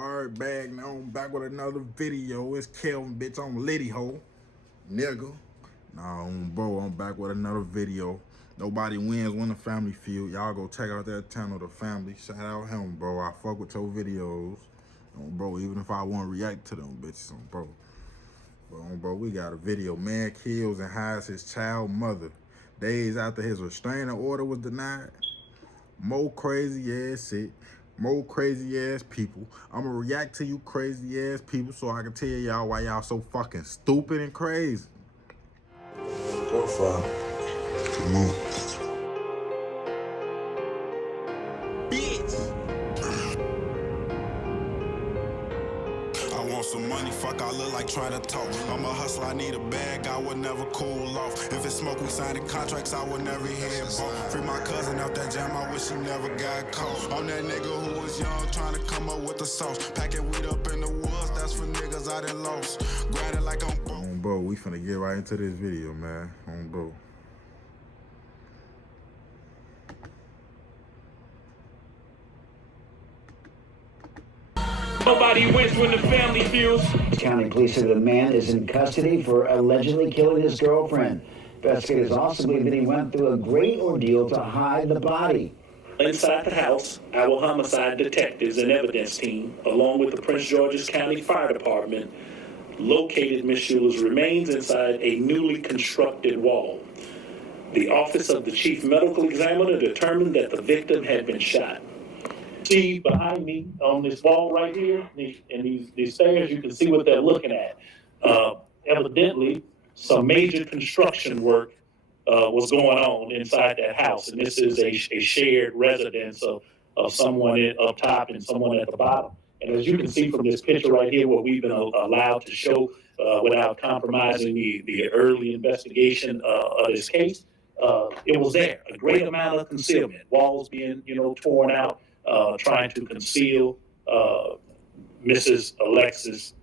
Word bag, now I'm back with another video. It's Kelvin, bitch, I'm Liddy Ho, nigga. Nah, bro, I'm back with another video. Nobody wins when the family feud. Y'all go check out that channel, The Family. Shout out him, bro. I fuck with your videos. Bro, even if I want to react to them bitches, bro. Bro, we got a video. Man kills and hides his child mother days after his restraining order was denied. More crazy ass shit. More crazy ass people. I'ma react to you crazy ass people so I can tell y'all why y'all so fucking stupid and crazy. Profile. Come on. Bitch. I want some money, fuck, I look like trying to talk. I'm a hustler, I need a bag, I would never cool off. If it's smoke, we signing contracts, I would never hear ball. Free my cousin out that jam, I wish he never got caught. I'm that nigga who was young, trying to come up with the sauce. Packing weed up in the woods, that's for niggas I done lost. Grinding like I'm bro, we finna get right into this video, man. Bro. Nobody wins when the family feuds. County police say the man is in custody for allegedly killing his girlfriend. Investigators also believe that he went through a great ordeal to hide the body. Inside the house, our homicide detectives and evidence team, along with the Prince George's County Fire Department, located Ms. Shula's remains inside a newly constructed wall. The Office of the Chief Medical Examiner determined that the victim had been shot. See behind me on this wall right here, and these stairs, you can see what they're looking at. Evidently, some major construction work was going on inside that house, and this is a shared residence of someone up top and someone at the bottom. And as you can see from this picture right here, what we've been allowed to show without compromising the early investigation of this case, it was there. A great amount of concealment, walls being torn out, trying to conceal Miss Alexis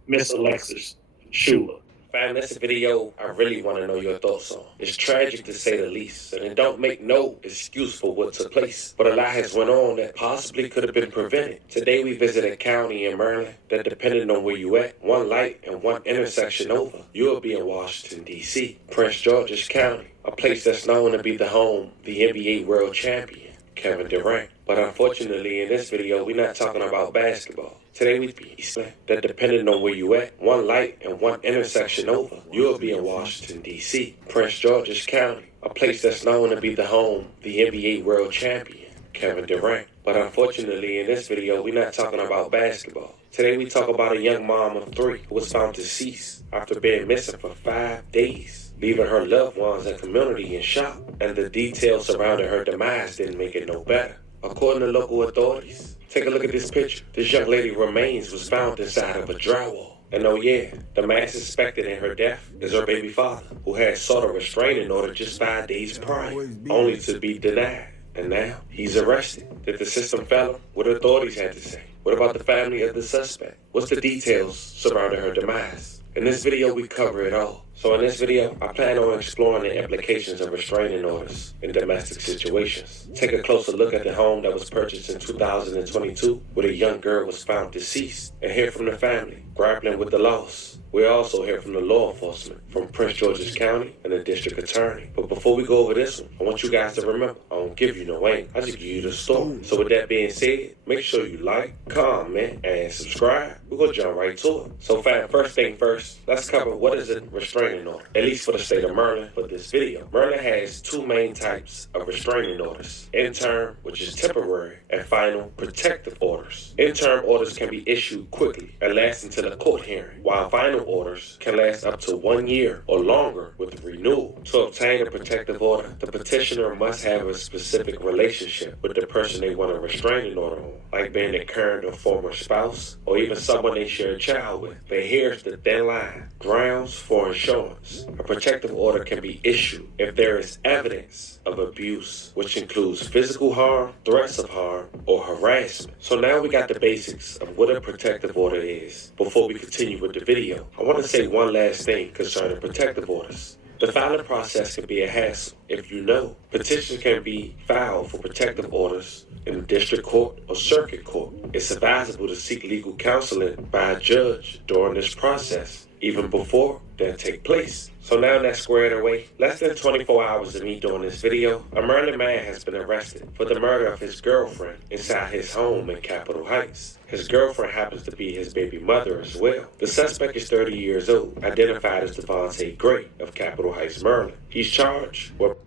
Shula. Fam, that's a video I really want to know your thoughts on. It's tragic to say the least, and it don't make no excuse for what took place. But a lot has went on that possibly could have been prevented. Today we visit a county in Maryland that, depending on where you at, one light and one intersection over, you'll be in Washington, D.C., Prince George's County, a place that's known to be the home of the NBA world champion, Kevin Durant. But unfortunately, in this video, we're not talking about basketball. Today we be that, depending on where you at, one light and one intersection over, you'll be in Washington, D.C., Prince George's County, a place that's known to be the home of the NBA world champion, Kevin Durant. But unfortunately, in this video, we're not talking about basketball. Today we talk about a young mom of 3 who was found deceased after being missing for 5 days, leaving her loved ones and community in shock. And the details surrounding her demise didn't make it no better. According to local authorities, take a look at this picture. This young lady's remains was found inside of a drywall. And oh yeah, the man suspected in her death is her baby father, who had sought a restraining order just 5 days prior, only to be denied. And now, he's arrested. Did the system fail him? What authorities had to say? What about the family of the suspect? What's the details surrounding her demise? In this video, we cover it all. So in this video, I plan on exploring the implications of restraining orders in domestic situations. Take a closer look at the home that was purchased in 2022, where a young girl was found deceased, and hear from the family grappling with the loss. We'll also hear from the law enforcement, from Prince George's County and the district attorney. But before we go over this one, I want you guys to remember, I don't give you no aim, I just give you the story. So with that being said, make sure you like, comment, and subscribe. We're gonna jump right to it. So fam, first thing first, let's cover what is a restraining order, at least for the state of Maryland for this video. Maryland has 2 main types of restraining orders: interim, which is temporary, and final, protective orders. Interim orders can be issued quickly and last until a court hearing, while final orders can last up to 1 year or longer with renewal. To obtain a protective order, the petitioner must have a specific relationship with the person they want a restraining order on, like being a current or former spouse, or even someone they share a child with. But here's the thin line: grounds for insurance. A protective order can be issued if there is evidence of abuse, which includes physical harm, threats of harm, or harassment. So now we got the basics of what a protective order is. Before we continue with the video, I want to say one last thing concerning protective orders. The filing process can be a hassle if you know. Petitions can be filed for protective orders in the district court or circuit court. It's advisable to seek legal counseling by a judge during this process, even before that take place. So now that's squared away. Less than 24 hours of me doing this video, a Maryland man has been arrested for the murder of his girlfriend inside his home in Capitol Heights. His girlfriend happens to be his baby mother as well. The suspect is 30 years old, identified as Devontae Gray of Capitol Heights, Maryland. He's charged with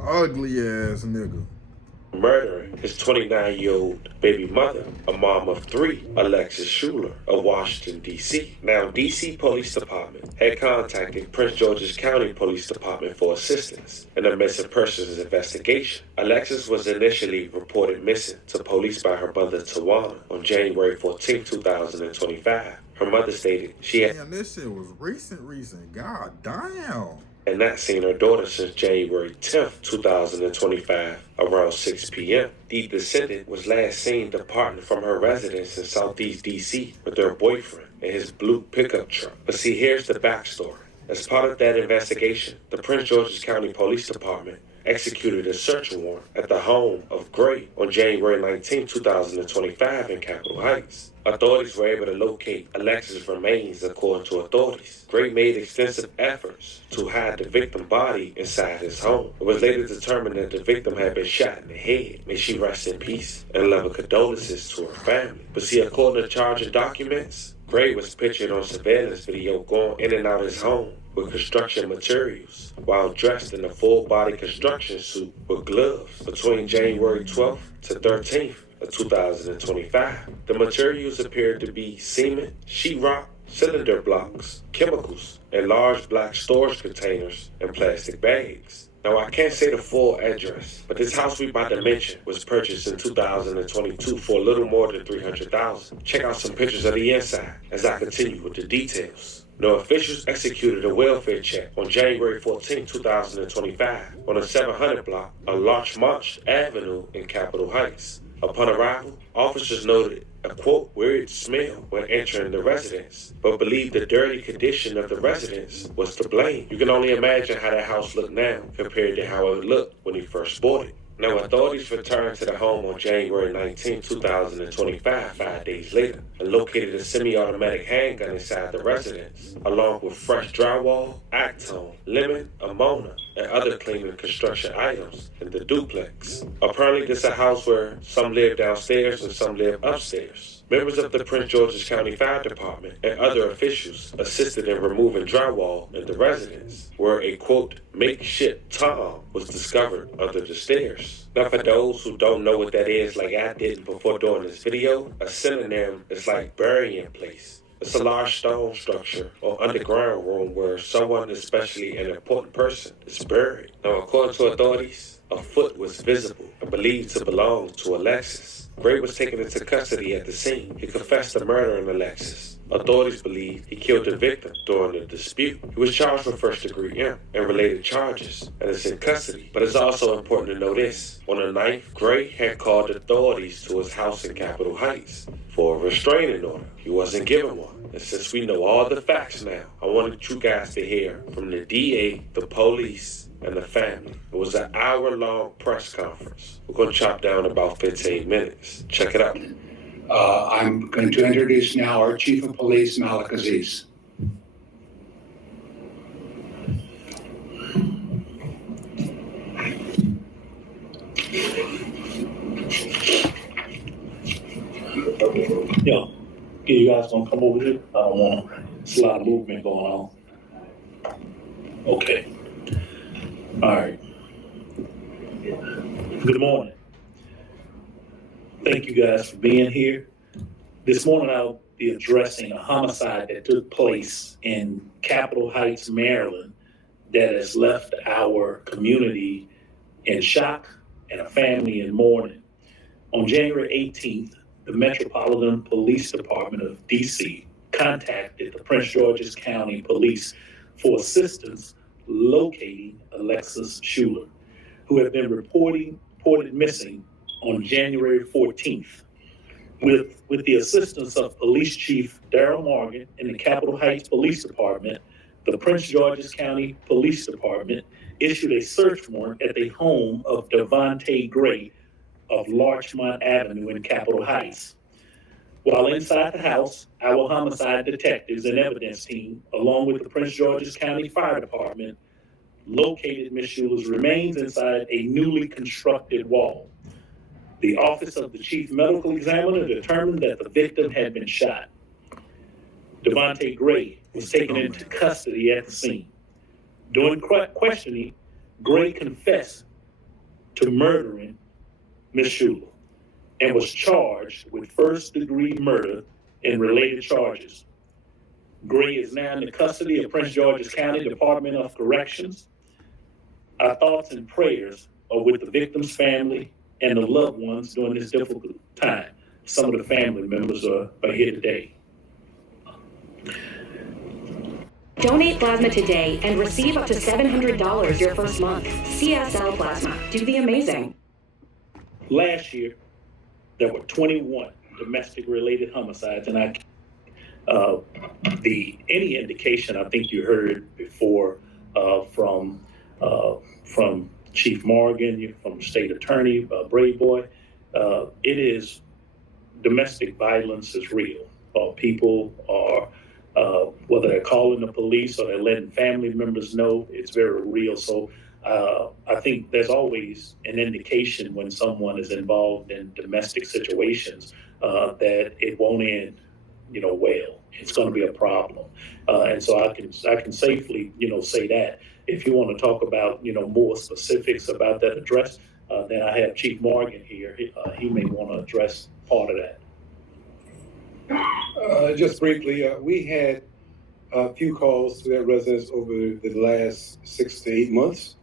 Ugly ass nigga. murdering his 29-year-old baby mother, a mom of three, Alexis Schuler of Washington, D.C. Now, D.C. Police Department had contacted Prince George's County Police Department for assistance in a missing persons investigation. Alexis was initially reported missing to police by her mother, Tawana, on January 14, 2025. Her mother stated she had Damn, this shit was recent. God damn. not seen her daughter since January 10th, 2025, around 6 p.m. The descendant was last seen departing from her residence in Southeast D.C. with her boyfriend in his blue pickup truck. But see, here's the backstory. As part of that investigation, the Prince George's County Police Department executed a search warrant at the home of Gray on January 19, 2025 in Capitol Heights. Authorities were able to locate Alexis' remains according to authorities. Gray made extensive efforts to hide the victim's body inside his home. It was later determined that the victim had been shot in the head. May she rest in peace and level condolences to her family. But see, according to charging documents, Gray was pictured on surveillance video going in and out of his home with construction materials while dressed in a full-body construction suit with gloves between January 12th to 13th of 2025. The materials appeared to be cement, sheetrock, cylinder blocks, chemicals, and large black storage containers and plastic bags. Now, I can't say the full address, but this house we about to mention was purchased in 2022 for a little more than $300,000. Check out some pictures of the inside as I continue with the details. The officials executed a welfare check on January 14, 2025 on a 700 block on Larchmont Avenue in Capitol Heights. Upon arrival, officers noted a, quote, weird smell when entering the residence, but believed the dirty condition of the residence was to blame. You can only imagine how that house looked now compared to how it looked when he first bought it. Now, authorities returned to the home on January 19, 2025, 5 days later, and located a semi-automatic handgun inside the residence, along with fresh drywall, Actone, lemon, ammonia, and other cleaning construction items in the duplex. Apparently, this is a house where some live downstairs and some live upstairs. Members of the Prince George's County Fire Department and other officials assisted in removing drywall in the residence, where a, quote, makeshift tom was discovered under the stairs. Now, for those who don't know what that is, like I didn't before doing this video, a synonym is like burying place. It's a large stone structure or underground room where someone, especially an important person, is buried. Now, according to authorities, a foot was visible and believed to belong to Alexis. Gray was taken into custody at the scene. He confessed to murdering Alexis. Authorities believe he killed the victim during the dispute. He was charged with first-degree murder and related charges and is in custody. But it's also important to know this. On the 9th, Gray had called authorities to his house in Capitol Heights for a restraining order. He wasn't given one. And since we know all the facts now, I wanted you guys to hear from the DA, the police, and the family. It was an hour-long press conference. We're going to chop down about 15 minutes. Check it out. I'm going to introduce now our Chief of Police, Malik Aziz. Yeah, you guys gonna come over here? I don't want a lot of movement going on. Okay. All right. Good morning. Thank you guys for being here. This morning I'll be addressing a homicide that took place in Capitol Heights, Maryland, that has left our community in shock and a family in mourning. On January 18th, the Metropolitan Police Department of DC contacted the Prince George's County Police for assistance locating Alexis Schuler, who had been reported missing on January 14th. With the assistance of Police Chief Daryl Morgan in the Capitol Heights Police Department, the Prince George's County Police Department issued a search warrant at the home of Devontae Gray of Larchmont Avenue in Capitol Heights. While inside the house, our homicide detectives and evidence team, along with the Prince George's County Fire Department, located Ms. Shula's remains inside a newly constructed wall. The Office of the Chief Medical Examiner determined that the victim had been shot. Devontae Gray was taken into custody at the scene. During questioning, Gray confessed to murdering Ms. Shula and was charged with first-degree murder and related charges. Gray is now in the custody of Prince George's County Department of Corrections. Our thoughts and prayers are with the victim's family and the loved ones during this difficult time. Some of the family members are here today. Donate plasma today and receive up to $700 your first month. CSL Plasma. Do the amazing. Last year, there were 21 domestic-related homicides, and any indication I think you heard before from Chief Morgan, from State Attorney Brave Boy, it is domestic violence is real. People are whether they're calling the police or they're letting family members know, it's very real. So I think there's always an indication when someone is involved in domestic situations that it won't end, well. It's going to be a problem, and so I can safely, say that. If you want to talk about, more specifics about that address, then I have Chief Morgan here. He may want to address part of that. Just briefly, we had a few calls to that residence over the last 6 to 8 months,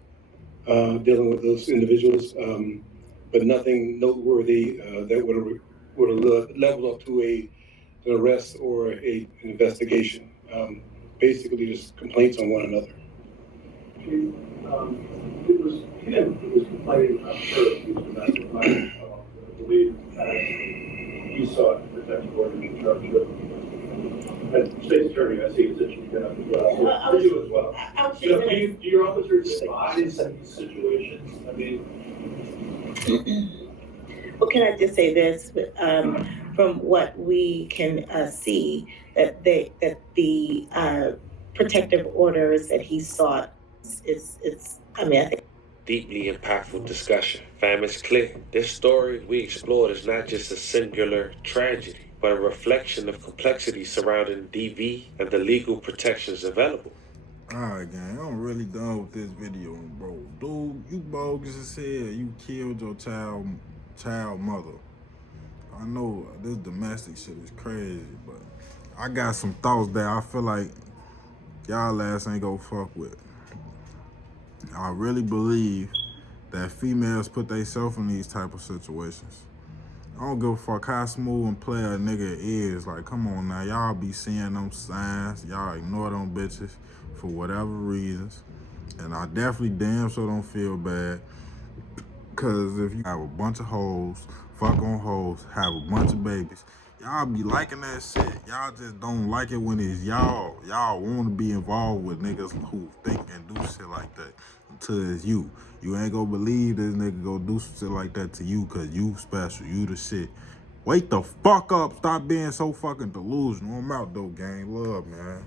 dealing with those individuals, but nothing noteworthy that would have leveled up to an arrest or an investigation. Basically, just complaints on one another. It was him who was complaining about her abuse of domestic violence. I believe he sought protective order in charge of. And State Attorney, I see that you got as well. For you as well. Do your officers advise in these situations? I mean, well, can I just say this? From what we can see, that the protective orders that he sought I think. Deeply impactful discussion. Fam, it's clear. This story we explored is not just a singular tragedy, but a reflection of complexity surrounding DV and the legal protections available. Alright, gang, I'm really done with this video, bro. Dude, you bogus as hell. You killed your child mother. I know this domestic shit is crazy, but I got some thoughts that I feel like y'all ass ain't gonna fuck with. I really believe that females put themselves in these type of situations. I don't give a fuck how smooth and player a nigga is. Like, come on now, y'all be seeing them signs. Y'all ignore them bitches for whatever reasons. And I definitely damn sure don't feel bad. Cause if you have a bunch of hoes, fuck on hoes, have a bunch of babies, y'all be liking that shit. Y'all just don't like it when it's y'all. Y'all want to be involved with niggas who think and do shit like that until it's you. You ain't gonna believe this nigga go do some shit like that to you cause you special, you the shit. Wake the fuck up, stop being so fucking delusional. I'm out though, gang. Love, man.